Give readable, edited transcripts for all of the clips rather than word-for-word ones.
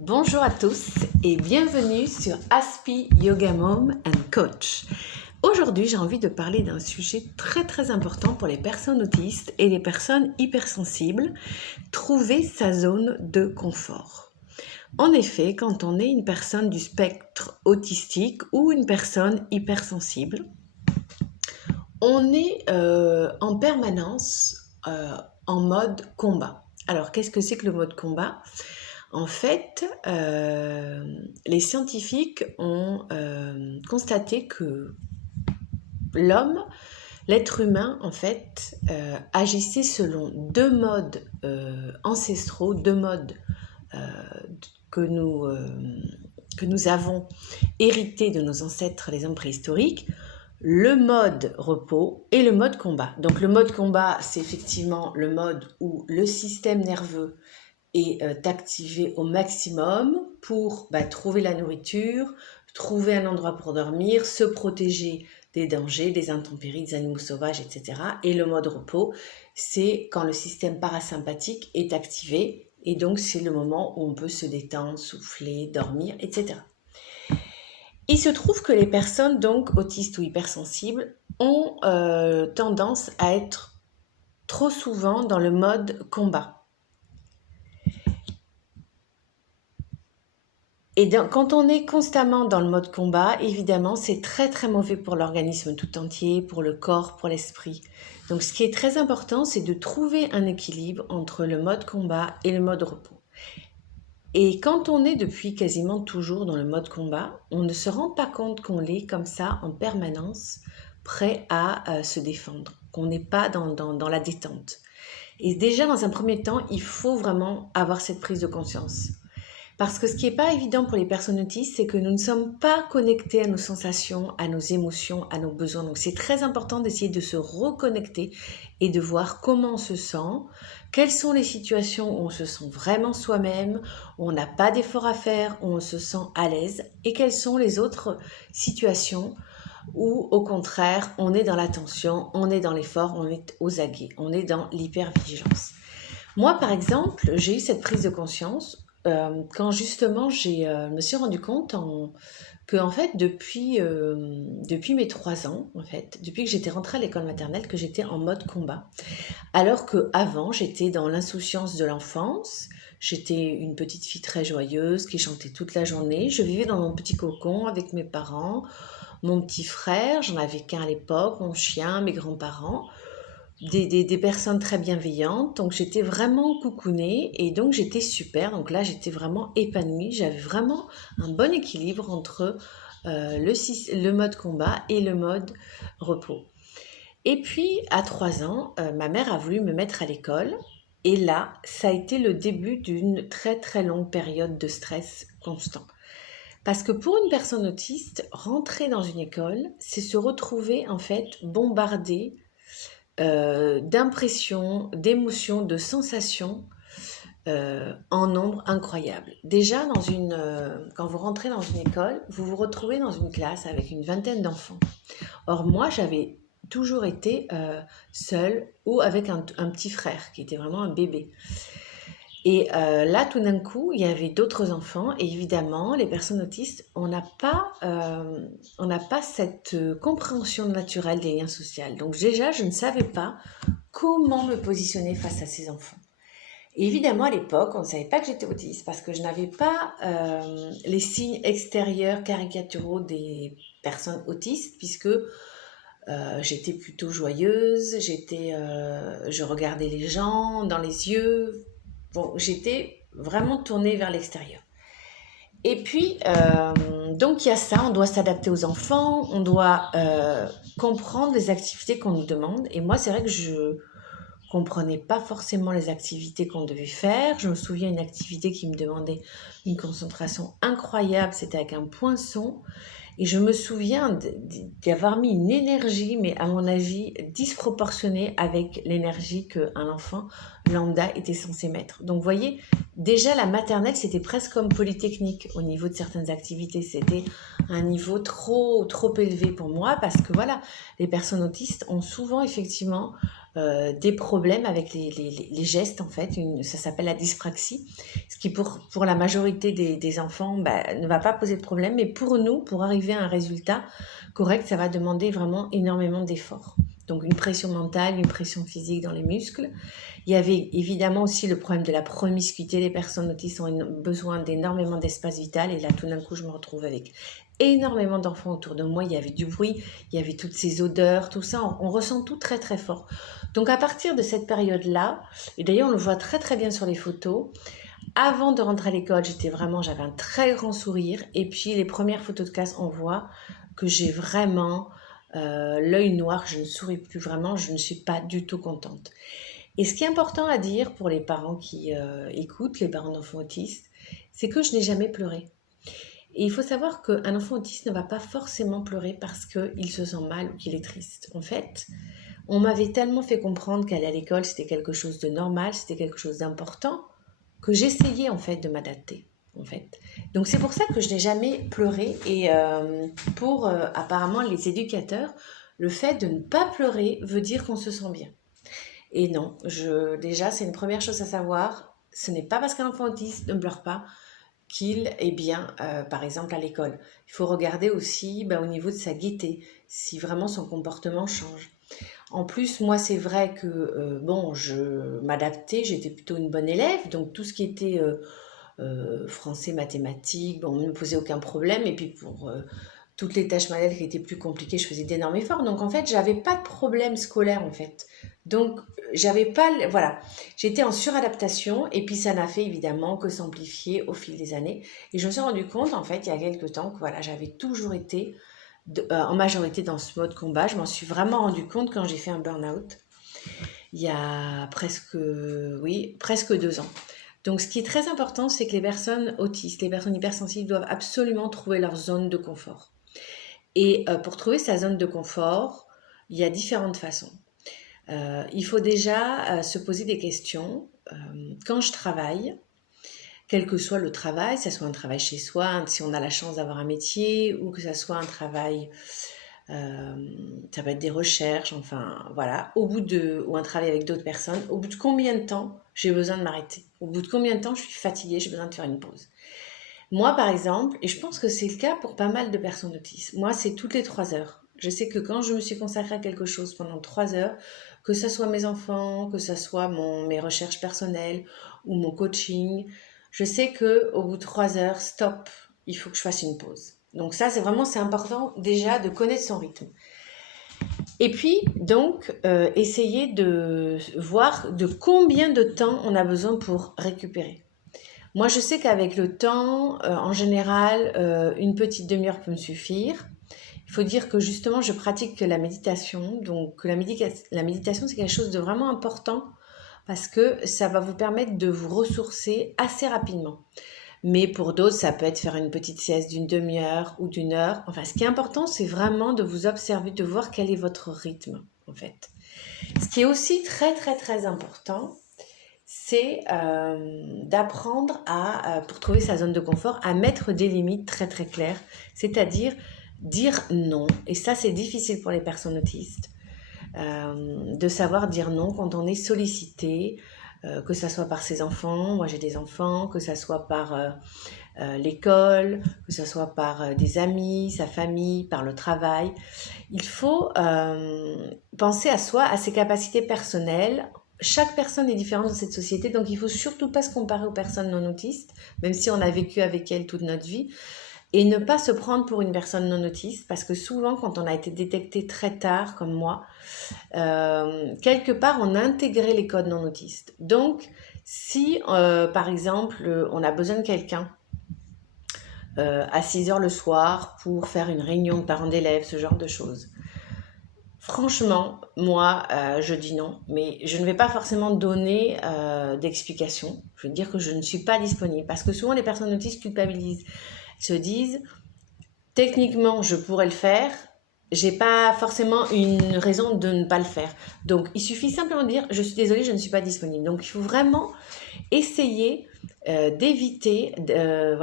Bonjour à tous et bienvenue sur Aspi Yoga Mom and Coach. Aujourd'hui, j'ai envie de parler d'un sujet très important pour les personnes autistes et les personnes hypersensibles, trouver sa zone de confort. En effet, quand on est une personne du spectre autistique ou une personne hypersensible, on est en permanence en mode combat. Alors, qu'est-ce que c'est que le mode combat ? En fait, les scientifiques ont constaté que l'être humain, en fait, agissait selon deux modes ancestraux, deux modes que nous avons hérités de nos ancêtres, les hommes préhistoriques, le mode repos et le mode combat. Donc le mode combat, c'est effectivement le mode où le système nerveux est activé au maximum pour trouver la nourriture, trouver un endroit pour dormir, se protéger des dangers, des intempéries, des animaux sauvages, etc. Et le mode repos, c'est quand le système parasympathique est activé et donc c'est le moment où on peut se détendre, souffler, dormir, etc. Il se trouve que les personnes donc autistes ou hypersensibles ont tendance à être trop souvent dans le mode combat. Et quand on est constamment dans le mode combat, évidemment, c'est très mauvais pour l'organisme tout entier, pour le corps, pour l'esprit. Donc ce qui est très important, c'est de trouver un équilibre entre le mode combat et le mode repos. Et quand on est depuis quasiment toujours dans le mode combat, on ne se rend pas compte qu'on l'est comme ça en permanence, prêt à se défendre, qu'on n'est pas dans la détente. Et déjà, dans un premier temps, il faut vraiment avoir cette prise de conscience. Parce que ce qui n'est pas évident pour les personnes autistes, c'est que nous ne sommes pas connectés à nos sensations, à nos émotions, à nos besoins. Donc c'est très important d'essayer de se reconnecter et de voir comment on se sent, quelles sont les situations où on se sent vraiment soi-même, où on n'a pas d'effort à faire, où on se sent à l'aise, et quelles sont les autres situations où au contraire on est dans la tension, on est dans l'effort, on est aux aguets, on est dans l'hypervigilance. Moi par exemple, j'ai eu cette prise de conscience quand justement me suis rendu compte que en fait depuis mes 3 ans, en fait, depuis que j'étais rentrée à l'école maternelle, que j'étais en mode combat. Alors qu'avant, j'étais dans l'insouciance de l'enfance, j'étais une petite fille très joyeuse qui chantait toute la journée, je vivais dans mon petit cocon avec mes parents, mon petit frère, j'en avais qu'un à l'époque, mon chien, mes grands-parents. Des personnes très bienveillantes, donc j'étais vraiment coucounée et donc j'étais super, donc là j'étais vraiment épanouie, j'avais vraiment un bon équilibre entre le mode combat et le mode repos. Et puis à 3 ans, ma mère a voulu me mettre à l'école et là ça a été le début d'une très longue période de stress constant. Parce que pour une personne autiste, rentrer dans une école, c'est se retrouver en fait bombardé d'impressions, d'émotions, de sensations en nombre incroyable. Déjà, quand vous rentrez dans une école, vous vous retrouvez dans une classe avec une vingtaine d'enfants. Or, moi, j'avais toujours été seule ou avec un petit frère qui était vraiment un bébé. Et là, tout d'un coup, il y avait d'autres enfants et évidemment, les personnes autistes, on n'a pas cette compréhension naturelle des liens sociaux. Donc déjà, je ne savais pas comment me positionner face à ces enfants. Et évidemment, à l'époque, on ne savait pas que j'étais autiste parce que je n'avais pas les signes extérieurs caricaturaux des personnes autistes puisque j'étais plutôt joyeuse, je regardais les gens dans les yeux. Bon, j'étais vraiment tournée vers l'extérieur. Et puis, donc il y a ça, on doit s'adapter aux enfants, on doit comprendre les activités qu'on nous demande. Et moi, c'est vrai que je comprenais pas forcément les activités qu'on devait faire. Je me souviens d'une activité qui me demandait une concentration incroyable, c'était avec un poinçon. Et je me souviens d'avoir mis une énergie, mais à mon avis, disproportionnée avec l'énergie qu'un enfant lambda était censé mettre. Donc, vous voyez, déjà la maternelle, c'était presque comme Polytechnique au niveau de certaines activités. C'était un niveau trop élevé pour moi parce que voilà, les personnes autistes ont souvent effectivement des problèmes avec les gestes, en fait. Ça s'appelle la dyspraxie, ce qui pour la majorité des enfants ne va pas poser de problème, mais pour nous, pour arriver à un résultat correct, ça va demander vraiment énormément d'efforts. Donc une pression mentale, une pression physique dans les muscles. Il y avait évidemment aussi le problème de la promiscuité. Les personnes autistes ont besoin d'énormément d'espace vital, et là tout d'un coup je me retrouve avec énormément d'enfants autour de moi. Il y avait du bruit, il y avait toutes ces odeurs, tout ça, on ressent tout très très fort. Donc à partir de cette période-là, et d'ailleurs on le voit très très bien sur les photos, avant de rentrer à l'école, j'avais un très grand sourire, et puis les premières photos de classe, on voit que j'ai vraiment l'œil noir, je ne souris plus vraiment, je ne suis pas du tout contente. Et ce qui est important à dire pour les parents qui écoutent, les parents d'enfants autistes, c'est que je n'ai jamais pleuré. Et il faut savoir qu'un enfant autiste ne va pas forcément pleurer parce qu'il se sent mal ou qu'il est triste. En fait, on m'avait tellement fait comprendre qu'aller à l'école, c'était quelque chose de normal, c'était quelque chose d'important, que j'essayais en fait de m'adapter. En fait. Donc c'est pour ça que je n'ai jamais pleuré. Et pour apparemment les éducateurs, le fait de ne pas pleurer veut dire qu'on se sent bien. Et non, déjà c'est une première chose à savoir, ce n'est pas parce qu'un enfant autiste ne pleure pas qu'il est bien, par exemple à l'école. Il faut regarder aussi au niveau de sa gaieté, si vraiment son comportement change. En plus, moi, c'est vrai que, je m'adaptais, j'étais plutôt une bonne élève, donc tout ce qui était français, mathématiques, on ne me posait aucun problème. Et puis pour toutes les tâches manuelles qui étaient plus compliquées, je faisais d'énormes efforts. Donc en fait, j'avais pas de problème scolaire en fait. Donc j'avais pas, voilà, j'étais en suradaptation, et puis ça n'a fait évidemment que s'amplifier au fil des années. Et je me suis rendu compte en fait il y a quelques temps que voilà, j'avais toujours été en majorité dans ce mode combat. Je m'en suis vraiment rendu compte quand j'ai fait un burn-out il y a presque 2 ans. Donc ce qui est très important, c'est que les personnes autistes, les personnes hypersensibles doivent absolument trouver leur zone de confort. Et pour trouver sa zone de confort, il y a différentes façons. Il faut déjà se poser des questions. Quand je travaille, quel que soit le travail, que ce soit un travail chez soi, si on a la chance d'avoir un métier, ou que ce soit un travail, ça peut être des recherches, enfin voilà, ou un travail avec d'autres personnes, au bout de combien de temps j'ai besoin de m'arrêter? Au bout de combien de temps je suis fatiguée, j'ai besoin de faire une pause? Moi, par exemple, et je pense que c'est le cas pour pas mal de personnes autistes, moi, c'est toutes les 3 heures. Je sais que quand je me suis consacrée à quelque chose pendant 3 heures, que ce soit mes enfants, que ce soit mes recherches personnelles ou mon coaching, je sais que au bout de 3 heures, stop, il faut que je fasse une pause. Donc ça, c'est important déjà de connaître son rythme. Et puis, donc, essayer de voir de combien de temps on a besoin pour récupérer. Moi, je sais qu'avec le temps, en général, une petite demi-heure peut me suffire. Il faut dire que justement, je pratique la méditation. Donc, la méditation, c'est quelque chose de vraiment important parce que ça va vous permettre de vous ressourcer assez rapidement. Mais pour d'autres, ça peut être faire une petite sieste d'une demi-heure ou d'une heure. Enfin, ce qui est important, c'est vraiment de vous observer, de voir quel est votre rythme, en fait. Ce qui est aussi très, très, très important, c'est d'apprendre pour trouver sa zone de confort, à mettre des limites très très claires, c'est-à-dire dire non. Et ça, c'est difficile pour les personnes autistes, de savoir dire non quand on est sollicité, que ça soit par ses enfants, moi j'ai des enfants, que ça soit par l'école, que ça soit par des amis, sa famille, par le travail. Il faut penser à soi, à ses capacités personnelles. Chaque personne est différente dans cette société, donc il ne faut surtout pas se comparer aux personnes non autistes, même si on a vécu avec elles toute notre vie, et ne pas se prendre pour une personne non autiste, parce que souvent, quand on a été détecté très tard, comme moi, quelque part, on a intégré les codes non autistes. Donc, si, par exemple, on a besoin de quelqu'un à 6 heures le soir pour faire une réunion de parents d'élèves, ce genre de choses, franchement, moi, je dis non, mais je ne vais pas forcément donner d'explications. Je veux dire que je ne suis pas disponible, parce que souvent les personnes autistes culpabilisent, se disent, techniquement, je pourrais le faire, j'ai pas forcément une raison de ne pas le faire. Donc, il suffit simplement de dire, je suis désolée, je ne suis pas disponible. Donc, il faut vraiment essayer d'éviter, de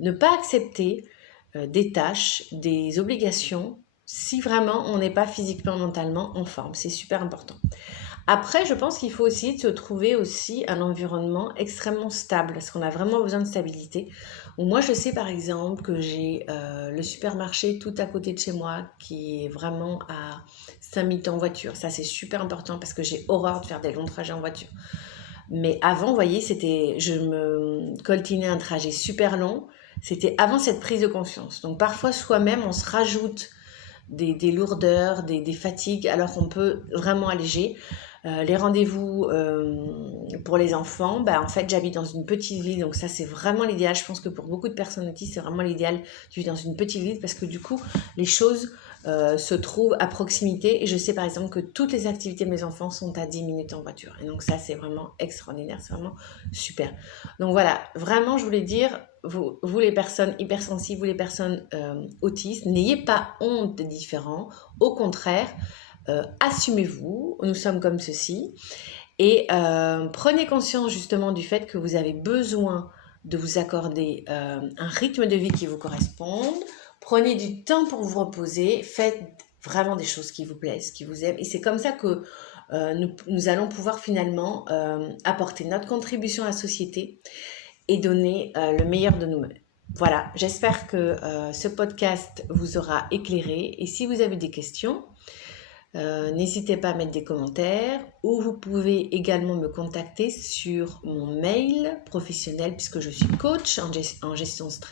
ne pas accepter des tâches, des obligations si vraiment on n'est pas physiquement, mentalement en forme. C'est super important. Après, je pense qu'il faut aussi se trouver aussi un environnement extrêmement stable, parce qu'on a vraiment besoin de stabilité. Moi, je sais par exemple que j'ai le supermarché tout à côté de chez moi, qui est vraiment à 5 minutes en voiture. Ça, c'est super important parce que j'ai horreur de faire des longs trajets en voiture. Mais avant, vous voyez, je me coltinais un trajet super long. C'était avant cette prise de conscience. Donc parfois, soi-même, on se rajoute des lourdeurs, des fatigues, alors qu'on peut vraiment alléger. Les rendez-vous pour les enfants, en fait, j'habite dans une petite ville, donc ça, c'est vraiment l'idéal. Je pense que pour beaucoup de personnes autistes, c'est vraiment l'idéal de vivre dans une petite ville parce que du coup, les choses se trouvent à proximité. Et je sais par exemple que toutes les activités de mes enfants sont à 10 minutes en voiture. Et donc ça, c'est vraiment extraordinaire, c'est vraiment super. Donc voilà, vraiment, je voulais dire, vous les personnes hypersensibles, vous les personnes autistes, n'ayez pas honte des différents. Au contraire, assumez-vous, nous sommes comme ceci. Et prenez conscience justement du fait que vous avez besoin de vous accorder un rythme de vie qui vous corresponde. Prenez du temps pour vous reposer. Faites vraiment des choses qui vous plaisent, qui vous aiment. Et c'est comme ça que nous allons pouvoir finalement apporter notre contribution à la société et donner le meilleur de nous-mêmes. Voilà, j'espère que ce podcast vous aura éclairé. Et si vous avez des questions, n'hésitez pas à mettre des commentaires ou vous pouvez également me contacter sur mon mail professionnel puisque je suis coach en gestion stress.